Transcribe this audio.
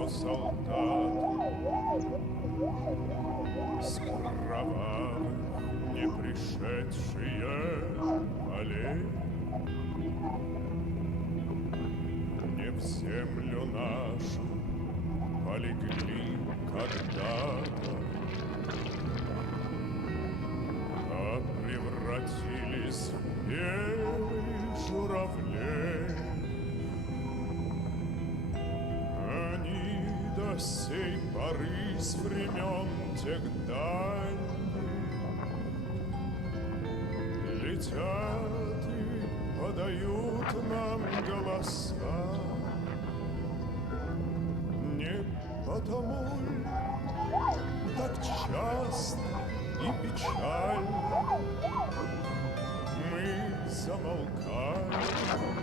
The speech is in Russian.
что солдаты с кровавых не пришедшие полей не в землю нашу полегли когда-то, а превратились в белых журавлей. Они до сей поры с времен тех дальних летят и подают нам голоса. Не потому ли так часто и печально мы замолкаем?